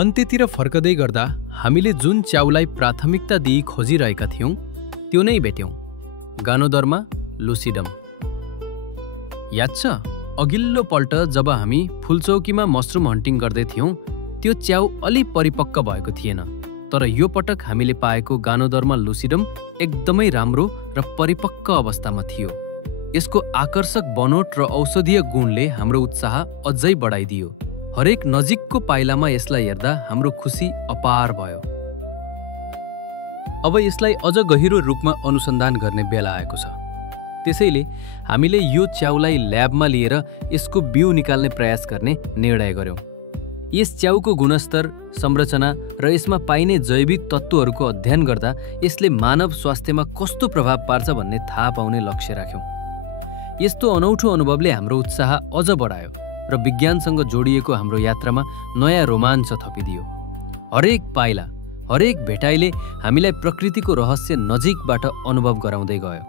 अन्त्यतिर फर्कदै गर्दा हामीले जुन च्याउलाई प्राथमिकता दिई खोजिरहेका थियौं त्यो नै भेट्यौं। गानोदर्मा लुसिडम। याद छ अघिल्लो पल्ट जब हामी फुलचौकीमा मसरुम हन्टिङ गर्दै थियौं त्यो च्याउ अलि परिपक्व भएको थिएन, तर यो पटक हामीले पाएको गानोदर्मा लुसिडम एकदमै राम्रो र परिपक्व अवस्थामा थियो। यसको आकर्षक बनोट र औषधीय गुणले हाम्रो उत्साह अझै बढाइदियो। हरेक नजिकको पाइलामा यसलाई हेर्दा हाम्रो खुसी अपार भयो। अब यसलाई अझ गहिरो रूपमा अनुसन्धान गर्ने बेला आएको छ। त्यसैले हामीले यो च्याउलाई ल्याबमा लिएर यसको बिउ निकाल्ने प्रयास गर्ने निर्णय गर्यौं। यस च्याउको गुणस्तर, संरचना र यसमा पाइने जैविक तत्त्वहरूको अध्ययन गर्दा यसले मानव स्वास्थ्यमा कस्तो प्रभाव पार्छ भन्ने थाहा पाउने लक्ष्य राख्यौं। यस्तो अनौठो अनुभवले हाम्रो उत्साह अझ बढायो र विज्ञानसँग जोडिएको हाम्रो यात्रामा नयाँ रोमाञ्च थपिदियो। हरेक पाइला, हरेक भेटाइले हामीलाई प्रकृतिको रहस्य नजिकबाट अनुभव गराउँदै गयो।